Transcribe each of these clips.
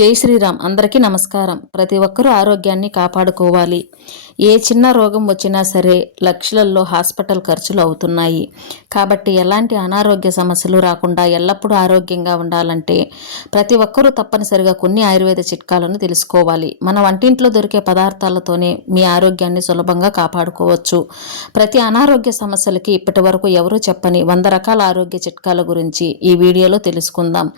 జై శ్రీరామ్. అందరికీ నమస్కారం. ప్రతి ఒక్కరూ ఆరోగ్యాన్ని కాపాడుకోవాలి. ఏ చిన్న రోగం వచ్చినా సరే లక్షలలో హాస్పిటల్ ఖర్చులు అవుతున్నాయి. కాబట్టి ఎలాంటి అనారోగ్య సమస్యలు రాకుండా ఎల్లప్పుడూ ఆరోగ్యంగా ఉండాలంటే ప్రతి ఒక్కరూ తప్పనిసరిగా కొన్ని ఆయుర్వేద చిట్కాలను తెలుసుకోవాలి. మన వంటింట్లో దొరికే పదార్థాలతోనే మీ ఆరోగ్యాన్ని సులభంగా కాపాడుకోవచ్చు. ప్రతి అనారోగ్య సమస్యలకి ఇప్పటి వరకు ఎవరూ చెప్పని 100 రకాల ఆరోగ్య చిట్కాల గురించి ఈ వీడియోలో తెలుసుకుందాం.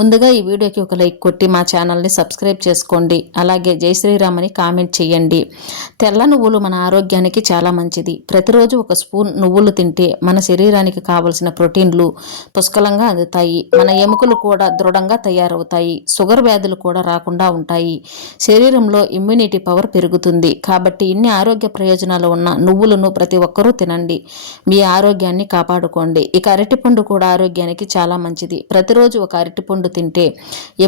ముందుగా ఈ వీడియోకి ఒక లైక్ కొట్టి మా ఛానల్ని సబ్స్క్రైబ్ చేసుకోండి. అలాగే జై శ్రీరామ్ అని కామెంట్ చేయండి. తెల్ల నువ్వులు మన ఆరోగ్యానికి చాలా మంచిది. ప్రతిరోజు ఒక స్పూన్ నువ్వులు తింటే మన శరీరానికి కావలసిన ప్రోటీన్లు పుష్కలంగా అందుతాయి. మన ఎముకలు కూడా దృఢంగా తయారవుతాయి. షుగర్ వ్యాధులు కూడా రాకుండా ఉంటాయి. శరీరంలో ఇమ్యూనిటీ పవర్ పెరుగుతుంది. కాబట్టి ఇన్ని ఆరోగ్య ప్రయోజనాలు ఉన్న నువ్వులను ప్రతి ఒక్కరూ తినండి. మీ ఆరోగ్యాన్ని కాపాడుకోండి. ఇక అరటిపండు కూడా ఆరోగ్యానికి చాలా మంచిది. ప్రతిరోజు ఒక అరటిపండు తింటే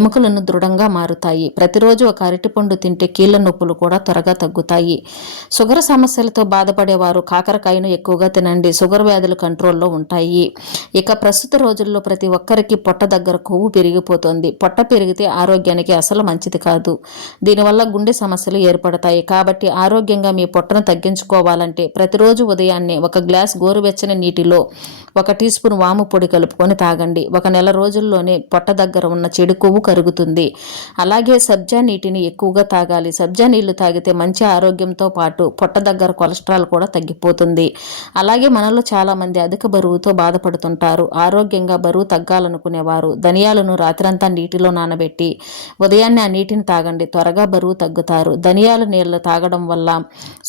ఎముకలను దృఢంగా మారుతాయి. ప్రతిరోజు ఒక అరటిపండు తింటే కీళ్ల నొప్పులు కూడా త్వరగా తగ్గుతాయి. షుగర్ సమస్యలతో బాధపడేవారు కాకరకాయను ఎక్కువగా తినండి. షుగర్ వ్యాధులు కంట్రోల్లో ఉంటాయి. ఇక ప్రస్తుత రోజుల్లో ప్రతి ఒక్కరికి పొట్ట దగ్గర కొవ్వు పెరిగిపోతుంది. పొట్ట పెరిగితే ఆరోగ్యానికి అసలు మంచిది కాదు. దీనివల్ల గుండె సమస్యలు ఏర్పడతాయి. కాబట్టి ఆరోగ్యంగా మీ పొట్టను తగ్గించుకోవాలంటే ప్రతిరోజు ఉదయాన్నే ఒక గ్లాస్ గోరువెచ్చని నీటిలో 1 టీ స్పూన్ వాము పొడి కలుపుకొని తాగండి. 1 నెల రోజుల్లోనే పొట్ట దగ్గర ఉన్న చెడు కొవ్వు కరుగుతుంది. అలాగే సబ్జా నీటిని ఎక్కువగా తాగాలి. సబ్జా నీళ్లు తాగితే మంచి ఆరోగ్యంతో పాటు పొట్ట దగ్గర కొలెస్ట్రాల్ కూడా తగ్గిపోతుంది. అలాగే మనలో చాలా మంది అధిక బరువుతో బాధపడుతుంటారు. ఆరోగ్యంగా బరువు తగ్గాలనుకునేవారు ధనియాలను రాత్రంతా నీటిలో నానబెట్టి ఉదయాన్నే ఆ నీటిని తాగండి. త్వరగా బరువు తగ్గుతారు. ధనియాల నీళ్లు తాగడం వల్ల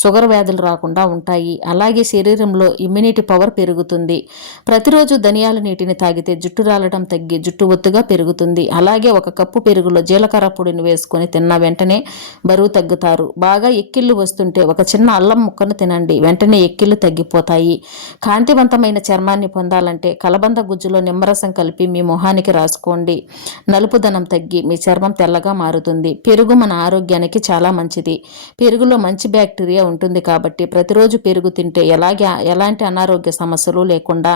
షుగర్ వ్యాధులు రాకుండా ఉంటాయి. అలాగే శరీరంలో ఇమ్యూనిటీ పవర్ పెరుగుతుంది. ప్రతిరోజు ధనియాల నీటిని తాగితే జుట్టు రాలడం తగ్గి జుట్టు ఒత్తుగా పెరుగుతుంది. అలాగే 1 కప్పు పెరుగులో జీలకర్ర పొడిని వేసుకొని తిన్న వెంటనే బరువు తగ్గుతారు. బాగా ఎక్కిళ్ళు వస్తుంటే ఒక చిన్న అల్లం ముక్కను తినండి. వెంటనే ఎక్కిళ్ళు తగ్గిపోతాయి. కాంతివంతమైన చర్మాన్ని పొందాలంటే కలబంద గుజ్జులో నిమ్మరసం కలిపి మీ మొహానికి రాసుకోండి. నలుపుదనం తగ్గి మీ చర్మం తెల్లగా మారుతుంది. పెరుగు మన ఆరోగ్యానికి చాలా మంచిది. పెరుగులో మంచి బ్యాక్టీరియా ఉంటుంది. కాబట్టి ప్రతిరోజు పెరుగు తింటే ఎలాంటి అనారోగ్య సమస్యలు లేకుండా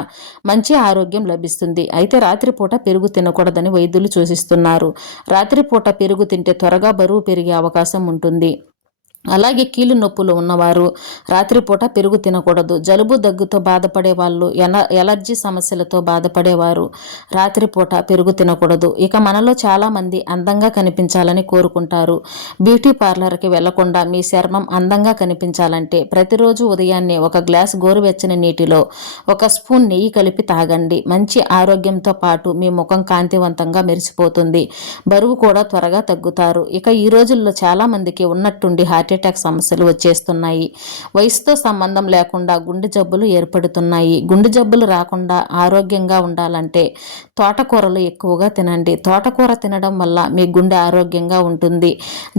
మంచి ఆరోగ్యం లభిస్తుంది. అయితే రాత్రిపూట పెరుగు తినకూడదని వైద్యులు సూచిస్తున్నారు. రాత్రిపూట పెరుగు తింటే త్వరగా బరువు పెరిగే అవకాశం ఉంటుంది. అలాగే కీళ్ళు నొప్పులు ఉన్నవారు రాత్రిపూట పెరుగు తినకూడదు. జలుబు దగ్గుతో బాధపడే వాళ్ళు, ఎలర్జీ సమస్యలతో బాధపడేవారు రాత్రిపూట పెరుగు తినకూడదు. ఇక మనలో చాలామంది అందంగా కనిపించాలని కోరుకుంటారు. బ్యూటీ పార్లర్కి వెళ్లకుండా మీ చర్మం అందంగా కనిపించాలంటే ప్రతిరోజు ఉదయాన్నే 1 గ్లాస్ గోరువెచ్చని నీటిలో 1 స్పూన్ నెయ్యి కలిపి తాగండి. మంచి ఆరోగ్యంతో పాటు మీ ముఖం కాంతివంతంగా మెరిసిపోతుంది. బరువు కూడా త్వరగా తగ్గుతారు. ఇక ఈ రోజుల్లో చాలా మందికి ఉన్నట్టుండి హార్ట్ అటాక్ సమస్యలు వచ్చేస్తున్నాయి. వయసుతో సంబంధం లేకుండా గుండె జబ్బులు ఏర్పడుతున్నాయి. గుండె జబ్బులు రాకుండా ఆరోగ్యంగా ఉండాలంటే తోటకూరలు ఎక్కువగా తినండి. తోటకూర తినడం వల్ల మీ గుండె ఆరోగ్యంగా ఉంటుంది.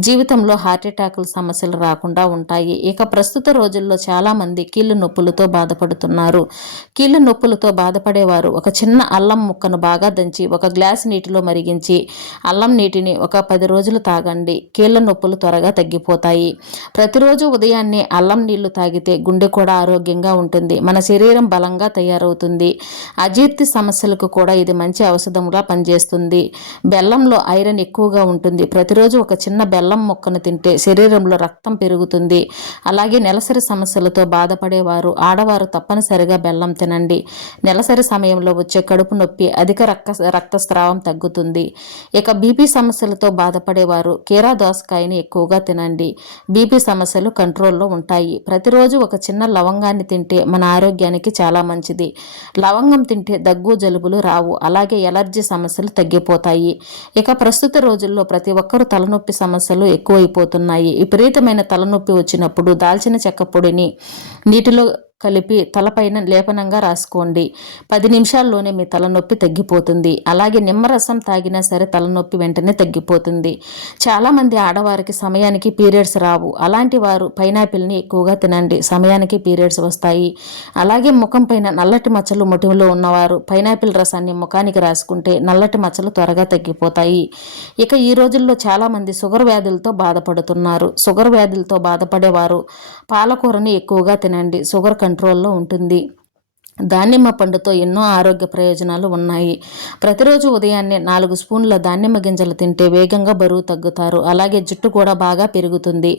జీవితంలో హార్ట్ అటాకుల సమస్యలు రాకుండా ఉంటాయి. ఇక ప్రస్తుత రోజుల్లో చాలా మంది కీళ్ల నొప్పులతో బాధపడుతున్నారు. కీళ్ల నొప్పులతో బాధపడేవారు ఒక చిన్న అల్లం ముక్కను బాగా దంచి 1 గ్లాస్ నీటిలో మరిగించి అల్లం నీటిని ఒక 10 రోజులు తాగండి. కీళ్ల నొప్పులు త్వరగా తగ్గిపోతాయి. ప్రతిరోజు ఉదయాన్నే అల్లం నీళ్లు తాగితే గుండె కూడా ఆరోగ్యంగా ఉంటుంది. మన శరీరం బలంగా తయారవుతుంది. అజీర్తి సమస్యలకు కూడా ఇది మంచి ఔషధంగా పనిచేస్తుంది. బెల్లంలో ఐరన్ ఎక్కువగా ఉంటుంది. ప్రతిరోజు ఒక చిన్న బెల్లం ముక్కను తింటే శరీరంలో రక్తం పెరుగుతుంది. అలాగే నెలసరి సమస్యలతో బాధపడేవారు ఆడవారు తప్పనిసరిగా బెల్లం తినండి. నెలసరి సమయంలో వచ్చే కడుపు నొప్పి, అధిక రక్తస్రావం తగ్గుతుంది. ఇక బీపీ సమస్యలతో బాధపడేవారు కీరా దోసకాయని ఎక్కువగా తినండి. బీపీ సమస్యలు కంట్రోల్లో ఉంటాయి. ప్రతిరోజు ఒక చిన్న లవంగాన్ని తింటే మన ఆరోగ్యానికి చాలా మంచిది. లవంగం తింటే దగ్గు జలుబులు రావు. అలాగే ఎలర్జీ సమస్యలు తగ్గిపోతాయి. ఇక ప్రస్తుత రోజుల్లో ప్రతి ఒక్కరూ తలనొప్పి సమస్యలు ఎక్కువైపోతున్నాయి. విపరీతమైన తలనొప్పి వచ్చినప్పుడు దాల్చిన చెక్క పొడిని నీటిలో కలిపి తలపైన లేపనంగా రాసుకోండి. 10 నిమిషాల్లోనే మీ తలనొప్పి తగ్గిపోతుంది. అలాగే నిమ్మరసం తాగినా సరే తలనొప్పి వెంటనే తగ్గిపోతుంది. చాలామంది ఆడవారికి సమయానికి పీరియడ్స్ రావు. అలాంటి వారు పైనాపిల్ని ఎక్కువగా తినండి. సమయానికి పీరియడ్స్ వస్తాయి. అలాగే ముఖం పైన నల్లటి మచ్చలు మొటిమలు ఉన్నవారు పైనాపిల్ రసాన్ని ముఖానికి రాసుకుంటే నల్లటి మచ్చలు త్వరగా తగ్గిపోతాయి. ఇక ఈ రోజుల్లో చాలామంది షుగర్ వ్యాధులతో బాధపడుతున్నారు. షుగర్ వ్యాధులతో బాధపడేవారు పాలకూరని ఎక్కువగా తినండి. షుగర్ కంట్రోల్లో ఉంటుంది. దానిమ్మ పండుతో ఎన్నో ఆరోగ్య ప్రయోజనాలు ఉన్నాయి. ప్రతిరోజు ఉదయాన్నే 4 స్పూన్ల దానిమ్మ గింజలు తింటే వేగంగా బరువు తగ్గుతారు. అలాగే జుట్టు కూడా బాగా పెరుగుతుంది.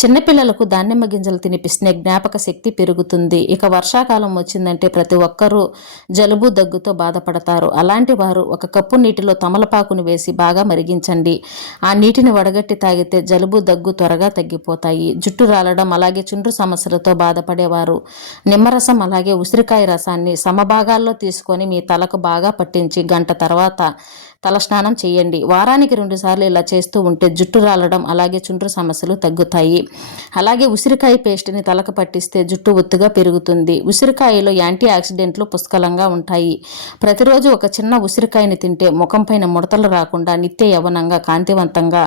చిన్నపిల్లలకు దానిమ్మ గింజలు తినిపిస్తే జ్ఞాపక శక్తి పెరుగుతుంది. ఇక వర్షాకాలం వచ్చిందంటే ప్రతి ఒక్కరూ జలుబు దగ్గుతో బాధపడతారు. అలాంటి వారు 1 కప్పు నీటిలో తమలపాకును వేసి బాగా మరిగించండి. ఆ నీటిని వడగట్టి తాగితే జలుబు దగ్గు త్వరగా తగ్గిపోతాయి. జుట్టు రాలడం అలాగే చుండ్రు సమస్యలతో బాధపడేవారు నిమ్మరసం అలాగే ఉసిరికాయ రసాన్ని సమభాగాల్లో తీసుకొని మీ తలకు బాగా పట్టించి గంట తర్వాత తలస్నానం చేయండి. వారానికి 2 సార్లు ఇలా చేస్తూ ఉంటే జుట్టు రాలడం అలాగే చుండ్రు సమస్యలు తగ్గుతాయి. అలాగే ఉసిరికాయ పేస్ట్ని తలకు పట్టిస్తే జుట్టు ఒత్తుగా పెరుగుతుంది. ఉసిరికాయలో యాంటీ ఆక్సిడెంట్లు పుష్కలంగా ఉంటాయి. ప్రతిరోజు ఒక చిన్న ఉసిరికాయని తింటే ముఖం పైన ముడతలు రాకుండా నిత్య యవ్వనంగా కాంతివంతంగా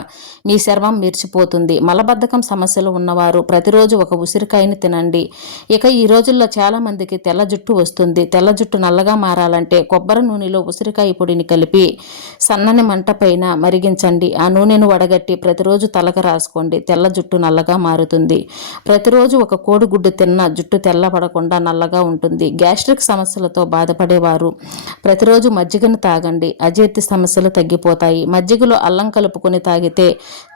మీ చర్మం మెరిసిపోతుంది. మలబద్ధకం సమస్యలు ఉన్నవారు ప్రతిరోజు ఒక ఉసిరికాయని తినండి. ఇక ఈ రోజుల్లో చాలా మందికి తెల్ల జుట్టు వస్తుంది. తెల్ల జుట్టు నల్లగా మారాలంటే కొబ్బరి నూనెలో ఉసిరికాయ పొడిని కలిపి సన్నని మంట పైన మరిగించండి. ఆ నూనెను వడగట్టి ప్రతిరోజు తలకు రాసుకోండి. తెల్ల జుట్టు నల్లగా మారుతుంది. ప్రతిరోజు ఒక కోడిగుడ్డు తిన్న జుట్టు తెల్లబడకుండా నల్లగా ఉంటుంది. గ్యాస్ట్రిక్ సమస్యలతో బాధపడేవారు ప్రతిరోజు మజ్జిగను తాగండి. అజీర్తి సమస్యలు తగ్గిపోతాయి. మజ్జిగలో అల్లం కలుపుకొని తాగితే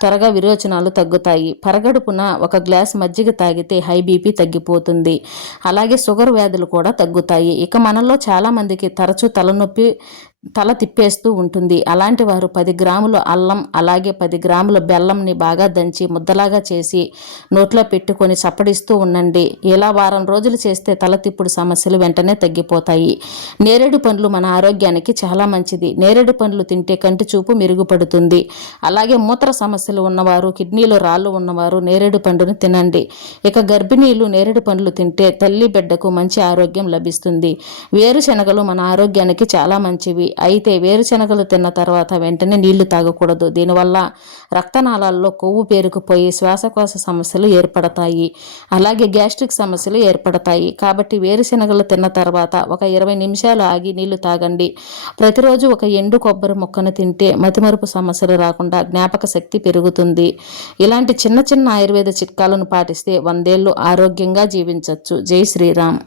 త్వరగా విరోచనాలు తగ్గుతాయి. పరగడుపున 1 గ్లాస్ మజ్జిగ తాగితే హై బీపీ తగ్గిపోతుంది. అలాగే షుగర్ వ్యాధులు కూడా తగ్గుతాయి. ఇక మనలో చాలా మందికి తరచూ తలనొప్పి తల తిప్పేస్తూ ఉంటుంది. అలాంటి వారు 10 గ్రాముల అల్లం అలాగే 10 గ్రాముల బెల్లంని బాగా దంచి ముద్దలాగా చేసి నోట్లో పెట్టుకొని చప్పడిస్తూ ఉండండి. ఇలా వారం రోజులు చేస్తే తల తిప్పుడు సమస్యలు వెంటనే తగ్గిపోతాయి. నేరేడు పండ్లు మన ఆరోగ్యానికి చాలా మంచిది. నేరేడు పండ్లు తింటే కంటి చూపు మెరుగుపడుతుంది. అలాగే మూత్ర సమస్యలు ఉన్నవారు కిడ్నీలో రాళ్ళు ఉన్నవారు నేరేడు పండును తినండి. ఇక గర్భిణీలు నేరేడు పండ్లు తింటే తల్లి బిడ్డకు మంచి ఆరోగ్యం లభిస్తుంది. వేరుశనగలు మన ఆరోగ్యానికి చాలా మంచివి. అయితే వేరుశనగలు తిన్న తర్వాత వెంటనే నీళ్లు తాగకూడదు. దీనివల్ల రక్తనాళాల్లో కొవ్వు పేరుకుపోయి శ్వాసకోశ సమస్యలు ఏర్పడతాయి. అలాగే గ్యాస్ట్రిక్ సమస్యలు ఏర్పడతాయి. కాబట్టి వేరుశనగలు తిన్న తర్వాత ఒక 20 నిమిషాలు ఆగి నీళ్లు తాగండి. ప్రతిరోజు ఒక ఎండు కొబ్బరి ముక్కను తింటే మతిమరుపు సమస్యలు రాకుండా జ్ఞాపక శక్తి పెరుగుతుంది. ఇలాంటి చిన్న చిన్న ఆయుర్వేద చిట్కాలను పాటిస్తే 100 ఏళ్లు ఆరోగ్యంగా జీవించవచ్చు. జై శ్రీరామ్.